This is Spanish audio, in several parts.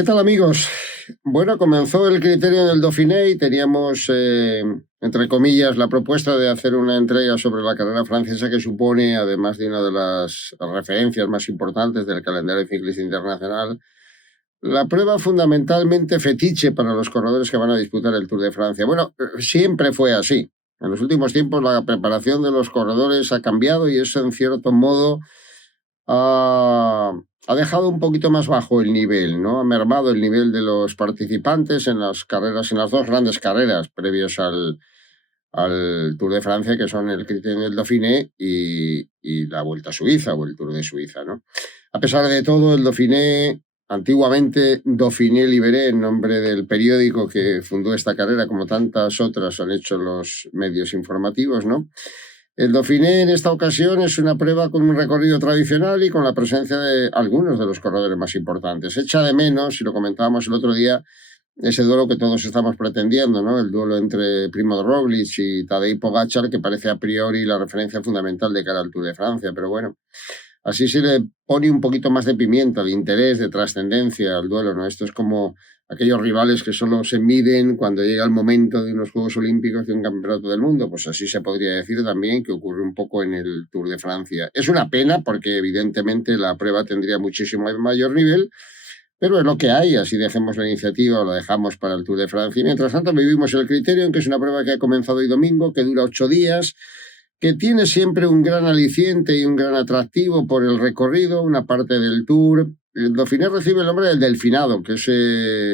¿Qué tal, amigos? Bueno, comenzó el criterio del Dauphiné y teníamos, entre comillas, la propuesta de hacer una entrega sobre la carrera francesa que supone, además de una de las referencias más importantes del calendario ciclista internacional, la prueba fundamentalmente fetiche para los corredores que van a disputar el Tour de Francia. Bueno, siempre fue así. En los últimos tiempos la preparación de los corredores ha cambiado y eso, en cierto modo, ha dejado un poquito más bajo el nivel, ¿no? Ha mermado el nivel de los participantes en las carreras, en las dos grandes carreras previas al Tour de Francia, que son el Criterium del Dauphiné y la Vuelta a Suiza o el Tour de Suiza, ¿no? A pesar de todo, el Dauphiné, antiguamente Dauphiné Libéré, en nombre del periódico que fundó esta carrera, como tantas otras han hecho los medios informativos, ¿no? El Dauphiné en esta ocasión es una prueba con un recorrido tradicional y con la presencia de algunos de los corredores más importantes. Echa de menos, y lo comentábamos el otro día, ese duelo que todos estamos pretendiendo, ¿no? El duelo entre Primož Roglic y Tadej Pogačar, que parece a priori la referencia fundamental de cara al Tour de Francia, pero bueno, así se le pone un poquito más de pimienta, de interés, de trascendencia al duelo, ¿no? Esto es como aquellos rivales que solo se miden cuando llega el momento de unos Juegos Olímpicos, de un campeonato del mundo. Pues así se podría decir también que ocurre un poco en el Tour de Francia. Es una pena porque evidentemente la prueba tendría muchísimo mayor nivel, pero es lo que hay, así dejemos la iniciativa o la dejamos para el Tour de Francia. Y mientras tanto vivimos el Criterium, que es una prueba que ha comenzado hoy domingo, que dura 8 días, que tiene siempre un gran aliciente y un gran atractivo por el recorrido, una parte del Tour. El Dauphiné recibe el nombre del Delfinado, que es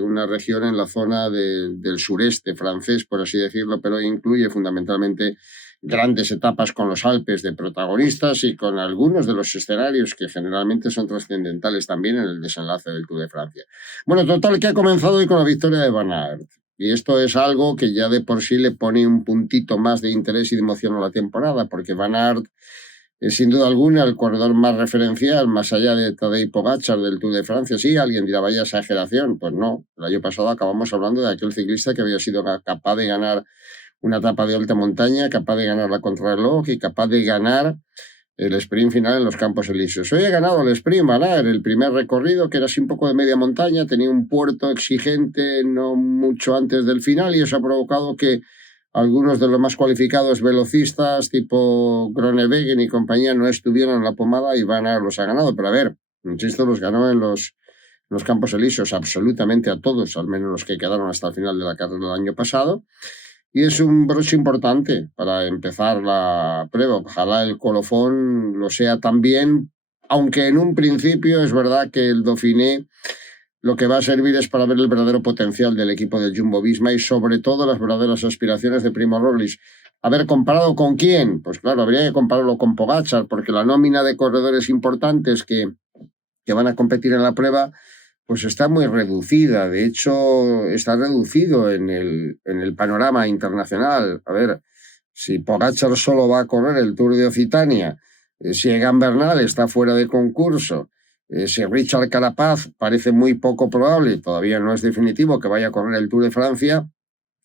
una región en la zona del sureste francés, por así decirlo, pero incluye fundamentalmente grandes etapas con los Alpes de protagonistas y con algunos de los escenarios que generalmente son trascendentales también en el desenlace del Tour de Francia. Bueno, total, que ha comenzado hoy con la victoria de Van Aert. Y esto es algo que ya de por sí le pone un puntito más de interés y de emoción a la temporada, porque Van Aert es sin duda alguna el corredor más referencial, más allá de Tadej Pogačar del Tour de Francia. Sí, alguien dirá, vaya exageración. Pues no, el año pasado acabamos hablando de aquel ciclista que había sido capaz de ganar una etapa de alta montaña, capaz de ganar la contrarreloj y capaz de ganar el sprint final en los Campos Elíseos. Hoy he ganado el sprint, Van Aert, el primer recorrido, que era así un poco de media montaña, tenía un puerto exigente no mucho antes del final y eso ha provocado que algunos de los más cualificados velocistas, tipo Groenewegen y compañía, no estuvieron en la pomada y Van Aert los ha ganado. Pero a ver, insisto, los ganó en los Campos Elíseos absolutamente a todos, al menos los que quedaron hasta el final de la carrera del año pasado. Y es un broche importante para empezar la prueba. Ojalá el colofón lo sea también, aunque en un principio es verdad que el Dauphiné lo que va a servir es para ver el verdadero potencial del equipo del Jumbo-Visma y sobre todo las verdaderas aspiraciones de Primož Roglic. A ver, ¿comparado con quién? Pues claro, habría que compararlo con Pogačar, porque la nómina de corredores importantes que van a competir en la prueba pues está muy reducida. De hecho, está reducido en el panorama internacional. A ver, si Pogačar solo va a correr el Tour de Occitania, si Egan Bernal está fuera de concurso, si Richard Carapaz parece muy poco probable, todavía no es definitivo que vaya a correr el Tour de Francia,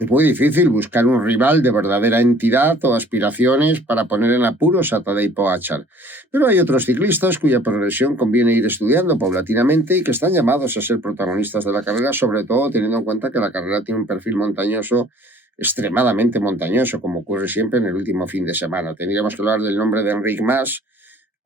es muy difícil buscar un rival de verdadera entidad o aspiraciones para poner en apuros a Tadej Pogačar. Pero hay otros ciclistas cuya progresión conviene ir estudiando paulatinamente y que están llamados a ser protagonistas de la carrera, sobre todo teniendo en cuenta que la carrera tiene un perfil montañoso, extremadamente montañoso, como ocurre siempre en el último fin de semana. Tendríamos que hablar del nombre de Enric Mas,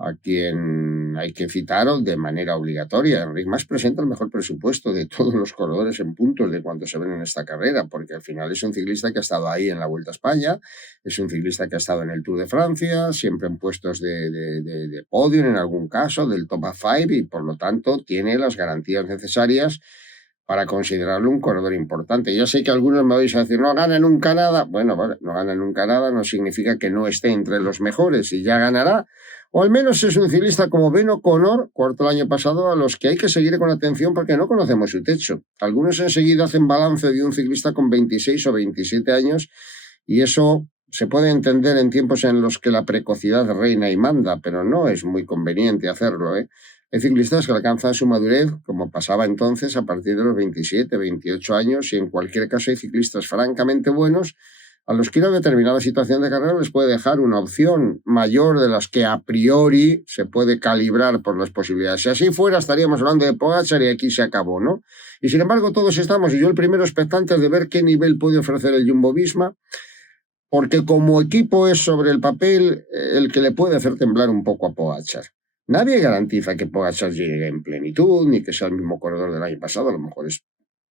a quien hay que citar de manera obligatoria. Enric Mas presenta el mejor presupuesto de todos los corredores en puntos de cuanto se ven en esta carrera, porque al final es un ciclista que ha estado ahí en la Vuelta a España, es un ciclista que ha estado en el Tour de Francia, siempre en puestos de podio en algún caso, del top 5, y por lo tanto tiene las garantías necesarias para considerarlo un corredor importante. Ya sé que algunos me vais a decir, no gana nunca nada. Bueno, vale, no gana nunca nada no significa que no esté entre los mejores y ya ganará. O al menos es un ciclista como Ben O'Connor, cuarto el año pasado, a los que hay que seguir con atención porque no conocemos su techo. Algunos enseguida hacen balance de un ciclista con 26 o 27 años y eso se puede entender en tiempos en los que la precocidad reina y manda, pero no es muy conveniente hacerlo, ¿eh? Hay ciclistas que alcanzan su madurez, como pasaba entonces, a partir de los 27, 28 años, y en cualquier caso hay ciclistas francamente buenos a los que una determinada situación de carrera les puede dejar una opción mayor de las que a priori se puede calibrar por las posibilidades. Si así fuera, estaríamos hablando de Pogačar y aquí se acabó, ¿no? Y sin embargo, todos estamos, y yo el primero expectante de ver qué nivel puede ofrecer el Jumbo-Visma, porque como equipo es sobre el papel el que le puede hacer temblar un poco a Pogačar. Nadie garantiza que Pogačar llegue en plenitud, ni que sea el mismo corredor del año pasado, a lo mejor es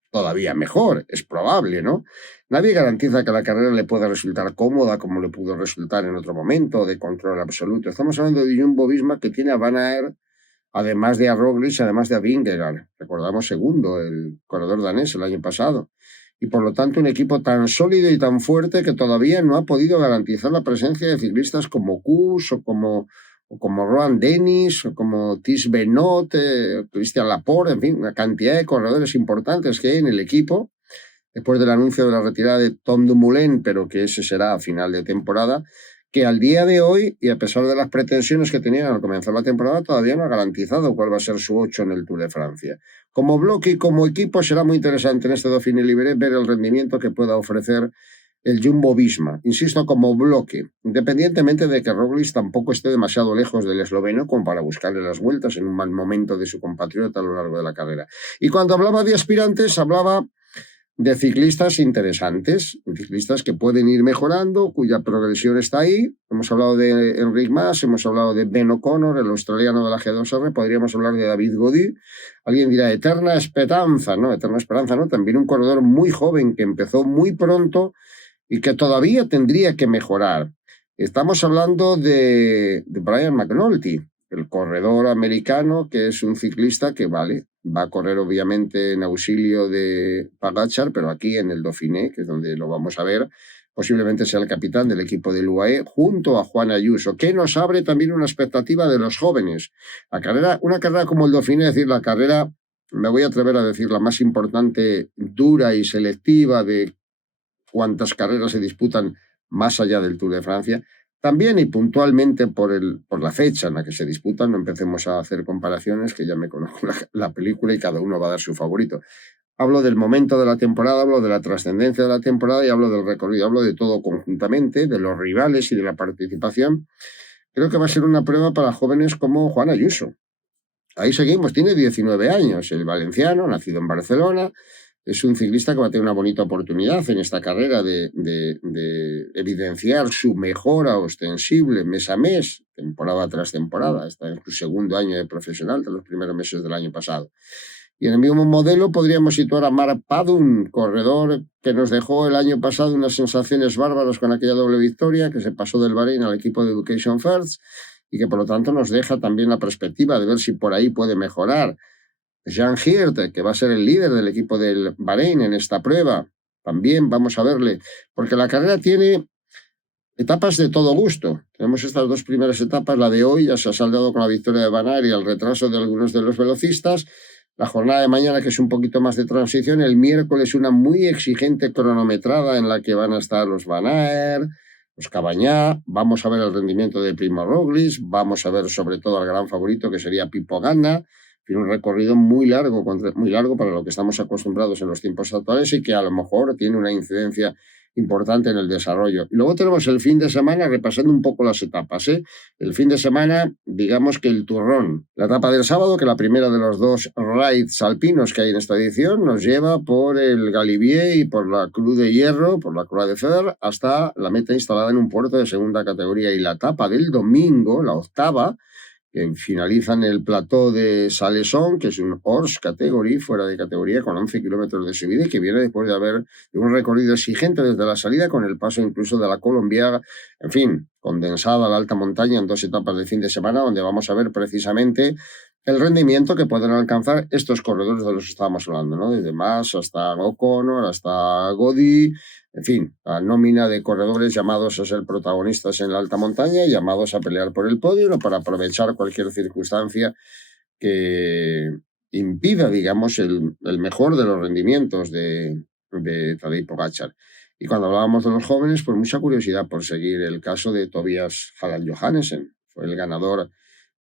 todavía mejor, es probable, ¿no? Nadie garantiza que la carrera le pueda resultar cómoda como le pudo resultar en otro momento, de control absoluto. Estamos hablando de Jumbo-Visma que tiene a Van Aert, además de a Roglic, además de a Vingegaard. Recordamos segundo, el corredor danés el año pasado. Y por lo tanto un equipo tan sólido y tan fuerte que todavía no ha podido garantizar la presencia de ciclistas como Kuss o como Rohan Dennis, o como Tis Benoit, Christian Laporte, en fin, una cantidad de corredores importantes que hay en el equipo, después del anuncio de la retirada de Tom Dumoulin, pero que ese será a final de temporada, que al día de hoy, y a pesar de las pretensiones que tenían al comenzar la temporada, todavía no ha garantizado cuál va a ser su 8 en el Tour de Francia. Como bloque y como equipo será muy interesante en este Dauphiné Libéré ver el rendimiento que pueda ofrecer el Jumbo-Visma, insisto, como bloque, independientemente de que Roglic tampoco esté demasiado lejos del esloveno como para buscarle las vueltas en un mal momento de su compatriota a lo largo de la carrera. Y cuando hablaba de aspirantes, hablaba de ciclistas interesantes, ciclistas que pueden ir mejorando, cuya progresión está ahí. Hemos hablado de Enric Mas, hemos hablado de Ben O'Connor, el australiano de la G2R, podríamos hablar de David Gaudy. Alguien dirá, eterna esperanza, ¿no? Eterna esperanza, ¿no? También un corredor muy joven que empezó muy pronto y que todavía tendría que mejorar. Estamos hablando de Brian McNulty, el corredor americano, que es un ciclista que, vale, va a correr obviamente en auxilio de Pogačar, pero aquí en el Dauphiné, que es donde lo vamos a ver, posiblemente sea el capitán del equipo del UAE, junto a Juan Ayuso, que nos abre también una expectativa de los jóvenes. Una carrera como el Dauphiné, es decir, la carrera, me voy a atrever a decir, la más importante, dura y selectiva de cuántas carreras se disputan más allá del Tour de Francia, también y puntualmente por la fecha en la que se disputan, no empecemos a hacer comparaciones, que ya me conozco la película y cada uno va a dar su favorito. Hablo del momento de la temporada, hablo de la trascendencia de la temporada y hablo del recorrido, hablo de todo conjuntamente, de los rivales y de la participación. Creo que va a ser una prueba para jóvenes como Juan Ayuso. Ahí seguimos, tiene 19 años, el valenciano, nacido en Barcelona. Es un ciclista que va a tener una bonita oportunidad en esta carrera de evidenciar su mejora ostensible mes a mes, temporada tras temporada. Está en su segundo año de profesional, de los primeros meses del año pasado. Y en el mismo modelo podríamos situar a Mark Padun, corredor que nos dejó el año pasado unas sensaciones bárbaras con aquella doble victoria, que se pasó del Bahrein al equipo de Education First y que por lo tanto nos deja también la perspectiva de ver si por ahí puede mejorar. Jan Geert, que va a ser el líder del equipo del Bahrein en esta prueba, también vamos a verle, porque la carrera tiene etapas de todo gusto. Tenemos estas dos primeras etapas, la de hoy ya se ha saldado con la victoria de Van Aert y el retraso de algunos de los velocistas. La jornada de mañana, que es un poquito más de transición, el miércoles una muy exigente cronometrada en la que van a estar los Van Aert, los Cabañá, vamos a ver el rendimiento de Primo Roglic, vamos a ver sobre todo al gran favorito que sería Pipo Ganna. Tiene un recorrido muy largo para lo que estamos acostumbrados en los tiempos actuales y que a lo mejor tiene una incidencia importante en el desarrollo. Y luego tenemos el fin de semana, repasando un poco las etapas. El fin de semana, digamos que el turrón. La etapa del sábado, que la primera de los dos raids alpinos que hay en esta edición, nos lleva por el Galibier y por la Cruz de Hierro, por la Croix de Fer, hasta la meta instalada en un puerto de segunda categoría. Y la etapa del domingo, la octava, que finaliza en el plató de Salesón, que es un Hors Category, fuera de categoría, con 11 kilómetros de subida y que viene después de haber un recorrido exigente desde la salida, con el paso incluso de la Colombiaga, en fin, condensada a la alta montaña en dos etapas de fin de semana, donde vamos a ver precisamente el rendimiento que pueden alcanzar estos corredores de los que estábamos hablando, ¿no? Desde Mas hasta O'Connor, hasta Gaudy, en fin, la nómina de corredores llamados a ser protagonistas en la alta montaña, llamados a pelear por el podio o para aprovechar cualquier circunstancia que impida, digamos, el mejor de los rendimientos de Tadej Pogačar. Y cuando hablábamos de los jóvenes, pues mucha curiosidad por seguir el caso de Tobias Halland Johannessen. Fue el ganador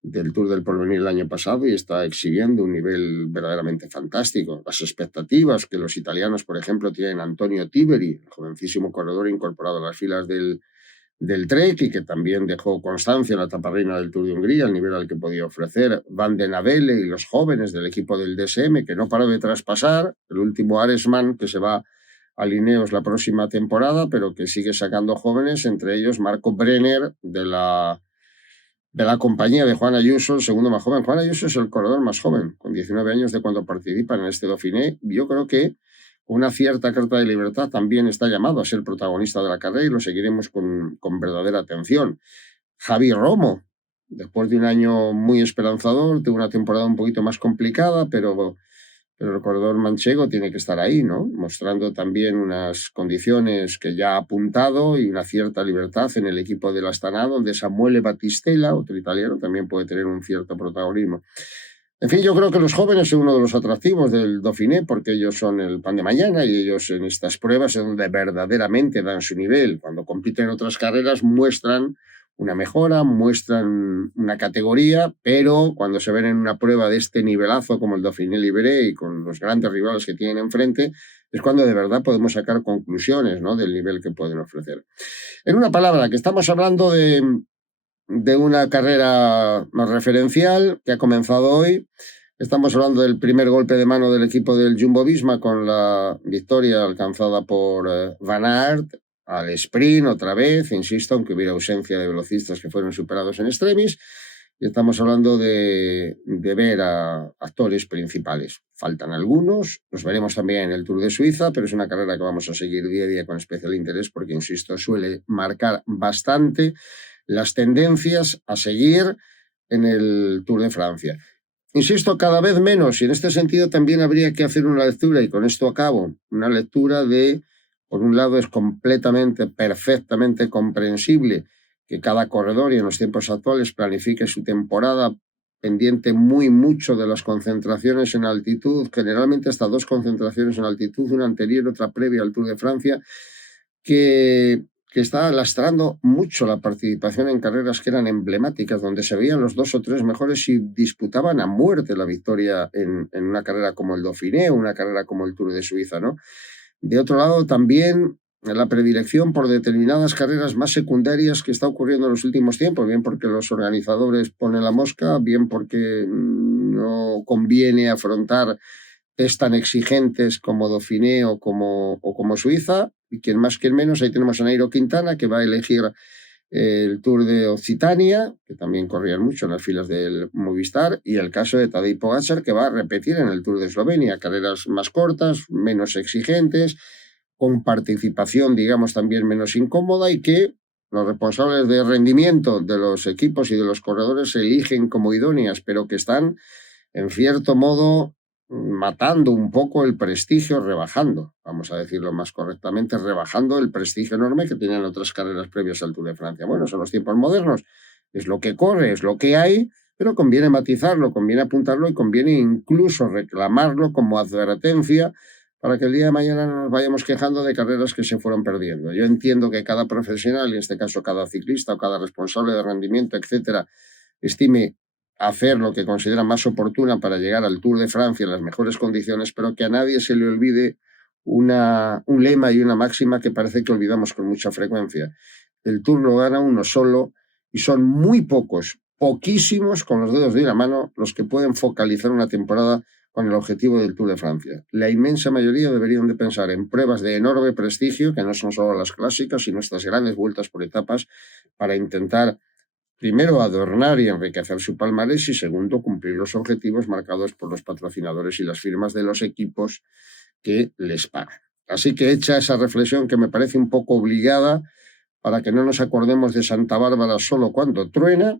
del Tour del Porvenir el año pasado y está exhibiendo un nivel verdaderamente fantástico. Las expectativas que los italianos, por ejemplo, tienen Antonio Tiberi, el jovencísimo corredor incorporado a las filas del Trek y que también dejó constancia en la etapa reina del Tour de Hungría, el nivel al que podía ofrecer Van den Abele y los jóvenes del equipo del DSM, que no paró de traspasar, el último Aresman, que se va a Lineos la próxima temporada, pero que sigue sacando jóvenes, entre ellos Marco Brenner de la compañía de Juan Ayuso, el segundo más joven. Juan Ayuso es el corredor más joven, con 19 años de cuando participan en este Dauphiné. Yo creo que una cierta carta de libertad también está llamado a ser protagonista de la carrera y lo seguiremos con verdadera atención. Javi Romo, después de un año muy esperanzador, de una temporada un poquito más complicada, pero el corredor manchego tiene que estar ahí, ¿no? Mostrando también unas condiciones que ya ha apuntado y una cierta libertad en el equipo del Astana, donde Samuele Battistella, otro italiano, también puede tener un cierto protagonismo. En fin, yo creo que los jóvenes son uno de los atractivos del Dauphiné porque ellos son el pan de mañana y ellos en estas pruebas es donde verdaderamente dan su nivel. Cuando compiten en otras carreras muestran una mejora, muestran una categoría, pero cuando se ven en una prueba de este nivelazo como el Dauphiné Libéré y con los grandes rivales que tienen enfrente, es cuando de verdad podemos sacar conclusiones, ¿no?, del nivel que pueden ofrecer. En una palabra, que estamos hablando de una carrera más referencial que ha comenzado hoy. Estamos hablando del primer golpe de mano del equipo del Jumbo-Visma con la victoria alcanzada por Van Aert al sprint otra vez, insisto, aunque hubiera ausencia de velocistas que fueron superados en extremis. Y estamos hablando de ver a actores principales. Faltan algunos, los veremos también en el Tour de Suiza, pero es una carrera que vamos a seguir día a día con especial interés porque, insisto, suele marcar bastante las tendencias a seguir en el Tour de Francia. Insisto, cada vez menos, y en este sentido también habría que hacer una lectura, y con esto acabo, una lectura de, por un lado, es completamente, perfectamente comprensible que cada corredor, y en los tiempos actuales, planifique su temporada pendiente muy mucho de las concentraciones en altitud, generalmente hasta 2 concentraciones en altitud, una anterior y otra previa al Tour de Francia, que está lastrando mucho la participación en carreras que eran emblemáticas, donde se veían los 2 o 3 mejores y disputaban a muerte la victoria en una carrera como el Dauphiné o una carrera como el Tour de Suiza, ¿no? De otro lado, también la predilección por determinadas carreras más secundarias que está ocurriendo en los últimos tiempos, bien porque los organizadores ponen la mosca, bien porque no conviene afrontar test tan exigentes como Dauphiné o como Suiza, y quien más, quien menos, ahí tenemos a Nairo Quintana, que va a elegir el Tour de Occitania, que también corrían mucho en las filas del Movistar, y el caso de Tadej Pogačar, que va a repetir en el Tour de Eslovenia, carreras más cortas, menos exigentes, con participación, digamos, también menos incómoda, y que los responsables de rendimiento de los equipos y de los corredores se eligen como idóneas, pero que están, en cierto modo, matando un poco el prestigio, rebajando, vamos a decirlo más correctamente, rebajando el prestigio enorme que tenían otras carreras previas al Tour de Francia. Bueno, son los tiempos modernos, es lo que corre, es lo que hay, pero conviene matizarlo, conviene apuntarlo y conviene incluso reclamarlo como advertencia para que el día de mañana no nos vayamos quejando de carreras que se fueron perdiendo. Yo entiendo que cada profesional, en este caso cada ciclista o cada responsable de rendimiento, etcétera, estime hacer lo que considera más oportuna para llegar al Tour de Francia en las mejores condiciones, pero que a nadie se le olvide un lema y una máxima que parece que olvidamos con mucha frecuencia. El Tour lo gana uno solo y son muy pocos, poquísimos, con los dedos de una mano, los que pueden focalizar una temporada con el objetivo del Tour de Francia. La inmensa mayoría deberían de pensar en pruebas de enorme prestigio, que no son solo las clásicas, sino estas grandes vueltas por etapas, para intentar primero, adornar y enriquecer su palmarés y segundo, cumplir los objetivos marcados por los patrocinadores y las firmas de los equipos que les pagan. Así que hecha esa reflexión que me parece un poco obligada para que no nos acordemos de Santa Bárbara solo cuando truena,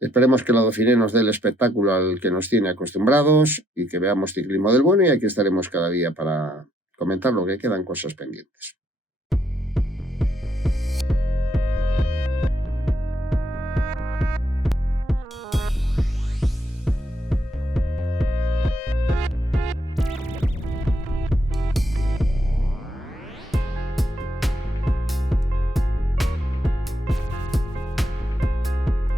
esperemos que la Dauphiné nos dé el espectáculo al que nos tiene acostumbrados y que veamos ciclismo del bueno, y aquí estaremos cada día para comentar lo que quedan cosas pendientes.